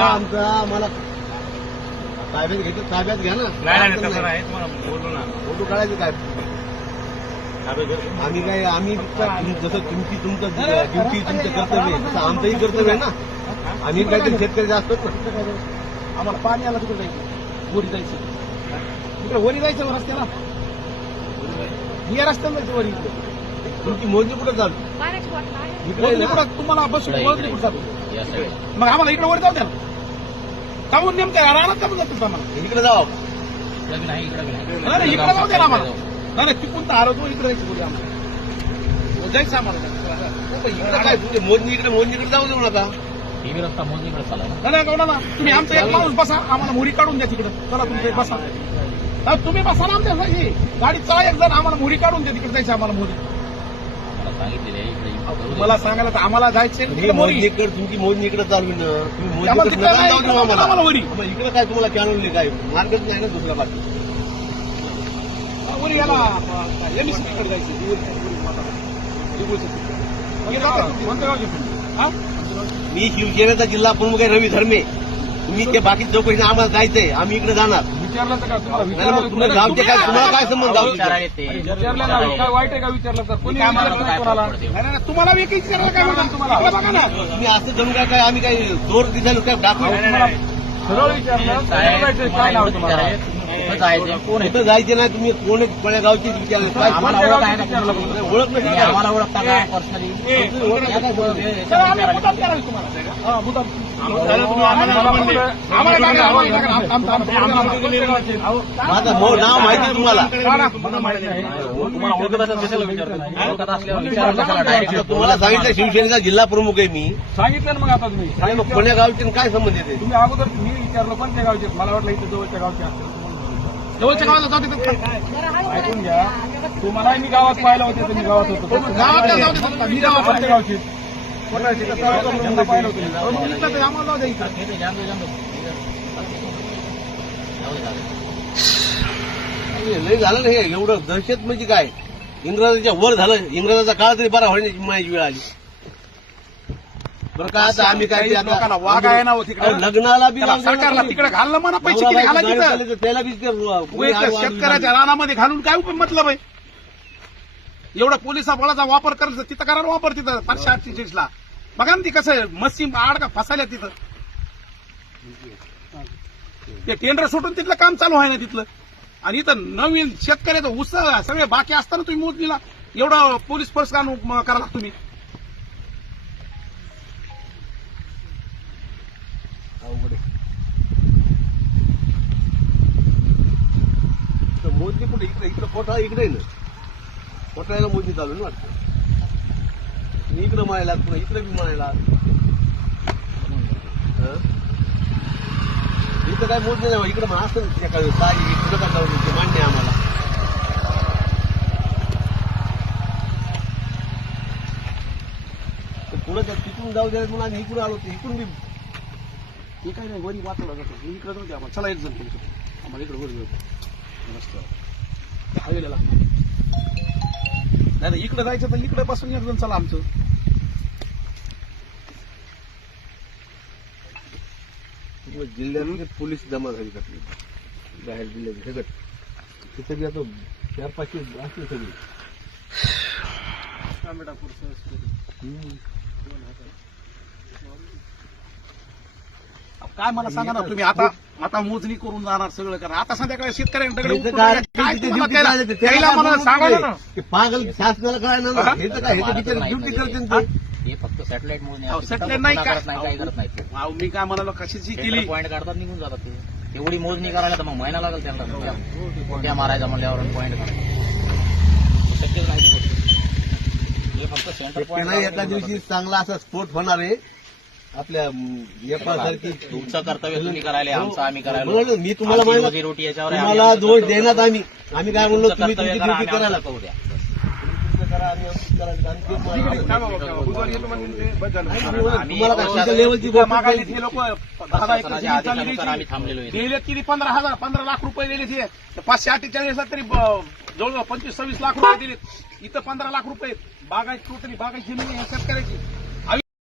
आमचा आम्हाला ताब्यात घ्यायचं, ताब्यात घ्या ना. फोटो काढायचं काय आम्ही काय आम्ही जसं तुमची तुमचं ड्युटी तुमचं कर्तव्य तसं आमचंही कर्तव्य आहे ना. आम्ही काहीतरी शेतकरी असतो ना. आम्हाला पाणी आलं तिकडे जायचं, वरी जायचं, तिकडे वरी जायचं रस्त्याला, या रस्त्याला जायचं वरी. तुमची मोजणी कुठं चालू इकडे तुम्हाला बसून मोजणी कुठं चालू मग आम्हाला इकडे वर जाऊ द्या ना. जाऊन नेमक्या राहणार का जातो आम्हाला इकडे जाऊ इकडे जाऊ द्या ना आम्हाला. नाही तिकून तर आरोप इकडे जायचं बोलू आम्हाला जायचं आम्हाला. इकडे काय तुमची मोजणीकडे जाऊ देऊ नका. रस्ता मोजणीकडे चालला नाही ना तुम्ही आमचा एक माणूस बसा, आम्हाला मुरी काढून द्या तिकडे. चला तुमचं एक बसा, तुम्ही बसा ना आमच्या गाडी चला एक जण आम्हाला मुरी काढून द्या तिकडे जायचं आम्हाला मोरी. मला सांगायला तर आम्हाला जायचं मोजणीकडे, तुमची मोजणीकडे चालू ना. तुम्ही आम्हाला वरी इकडे काय तुम्हाला कॅनोली काय मार्गच नाही ना दुसऱ्या बाजू वरी याला एमएससीकडे जायचं. मी शिवसेनेचा जिल्हा प्रमुख आहे रवी धर्मे. तुम्ही ते बाकी चौकशी आम्हाला जायचंय, आम्ही इकडे जाणार. विचारलं तर का तुम्हाला गावचे काय तुम्हाला काय संबंध वाईट आहे का विचारलं तर कोणी तुम्हाला वेगळी विचारलं काय म्हणतात तुम्हाला बघा ना. तुम्ही असं जणू काय आम्ही काही जोर दिसायला काय दाखवा सरळ विचारलं काय नाव तुम्हाला कोण इथं जायचे नाही. तुम्ही कोण कोण्या गावची विचारलं काय ओळख नाही आम्हाला ओळखता काय पर्सनली माझं नाव माहिती तुम्हाला तुम्हाला सांगितलं शिवसेनेचा जिल्हा प्रमुख आहे मी. सांगितलं मग आता तुम्ही कोण्या गावचे काय संबंध येते. तुम्ही अगोदर मी विचारलं कोणत्या गावचे मला वाटलं इथे जवळच्या गावचे असतील. जवळच्या गावाला जाऊ देतात ऐकून घ्या. तुम्हाला मी गावात पाहिलं होतं तुम्ही गावात होतो गावात मी गावात कोणत्या गावचे पाहिलं होतं आम्हाला लय झालं नाही एवढं दहशत म्हणजे काय. इंग्रजाच्या वर झालं. इंग्रजाचा काळ तरी बरा होण्याची माझी वेळ आली बरं का. आता आम्ही काय वाघ आहे ना लग्नाला बी सरकारला तिकडे घालणं म्हणा पैसे त्याला बी शेतकऱ्याच्या रानामध्ये घालून काय मतलब आहे. एवढा पोलिसा बळाचा वापर करायचा तिथं करा वापर तिथं 548ला बघा ना ती कसं मस्ती आडका फसायला तिथं. ते टेंडर सुटून तिथलं काम चालू आहे ना तिथलं. आणि इथं नवीन शेतकऱ्याचं ऊस सगळे बाकी असताना तुम्ही मोजणीला एवढं पोलीस फोर्स का करा तुम्ही. मोजणी कुठे इकडे इकडे कोठाळा इकडे ना कोठाळ्याला मोजणी चालू ना वाटतं. इकडं म्हणायला पुन्हा इकडे बी म्हणायला इथं काय मोजणी नाही. इकडं असं काय मान्य आम्हाला. पुढं त्या तिकडून जाऊ द्यायला म्हणून आम्ही इकडून आलो होतो. इकडून बी हे काय नाही वरी वाचवलं जातं. इकडे जाऊ द्या आम्हाला. चला एक जण आम्हाला इकडे वरी हवेला लागतं नाही इकडे जायचं तर इकडे पासून एक जण चला आमचं. जिल्ह्यामध्ये पोलीस जमा झाली का बाहेर जिल्ह्यात सगळं तिथे बी आता 4-5 असते सगळी काय मला सांगा ना तुम्ही. आता मोजणी करून जाणार सगळं करा. आता संध्याकाळी शेतकऱ्यांकडे पागल शासनाला काय ना ड्युटी करते हे फक्त सॅटेलाइट मोजणी सॅटेलाइट नाही काय करत नाही. मी काय म्हणालो कशाची केली पॉईंट काढतात निघून जातात. ते एवढी मोजणी करायला तर मग महिना लागेल त्यांना. त्या मारायचा म्हणल्यावर पॉईंट शक्यच नाही. हे फक्त सेंटर पॉईंट. एका दिवशी चांगला असा स्फोट होणार आहे आपल्या सारखी. तुमचं कर्तव्य तुम्ही करायला आमचं आम्ही करायला. मी तुम्हाला रोटी याच्यावर तुम्हाला दोष देण्यात आम्ही काय म्हणलो तुम्ही ड्युटी करायला पाहू द्या. करा आणि आमची करा आणि ते ठीक आहे, बुधवारी येतो म्हणजे ते बस झालं. तुम्हाला काय तुमच्या लेवलची तिथं गोष्ट मागायले नाही. हे लोक 10 एकर शासनाच्या जमीन चालली आदेशानुसार आम्ही थांबलेलो आहे. दिलेत किती 15 लाख रुपये दिले ते 548 तरी जवळजवळ 25-26 लाख रुपये दिलेत. इथं 15 लाख रुपये बागायत टोटली बागायत जमीन आहे शेतकऱ्याची.